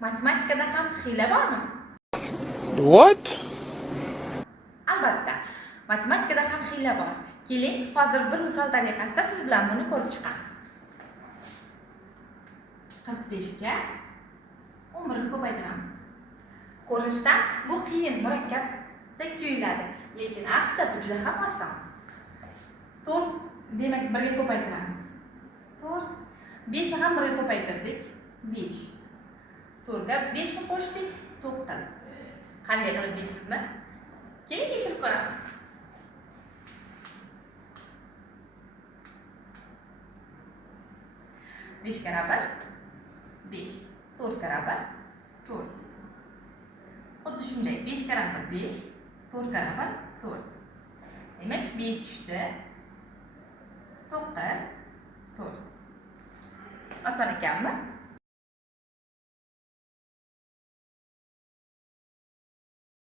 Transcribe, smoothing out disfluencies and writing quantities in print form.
Matematikada ham hiyla bormi? What? Albatta, matematikada ham hiyla bor. Keling, hozir bir misol tariqasida siz bilan buni ko'rib chiqamiz. 45 ga 11 ni ko'paytiramiz. Ko'rinishdan bu qiyin, murakkabdek tuyuladi, lekin aslida bu juda ham oson. 4, demak 1 ga ko'paytiramiz. 4, 5 ni ham 1 ga ko'paytirdik. 5. 4 ga 5 ni qo'shdik. 9. Qanday qilib deysizmi? Keling tekshirib ko'ramiz. 5 kara 1 5, 4 kara 1 4. Xuddi shunday 5 kara 1 5, 4 kara 1 4. Demak 5 tushdi. 9 4. Oson ekanmi?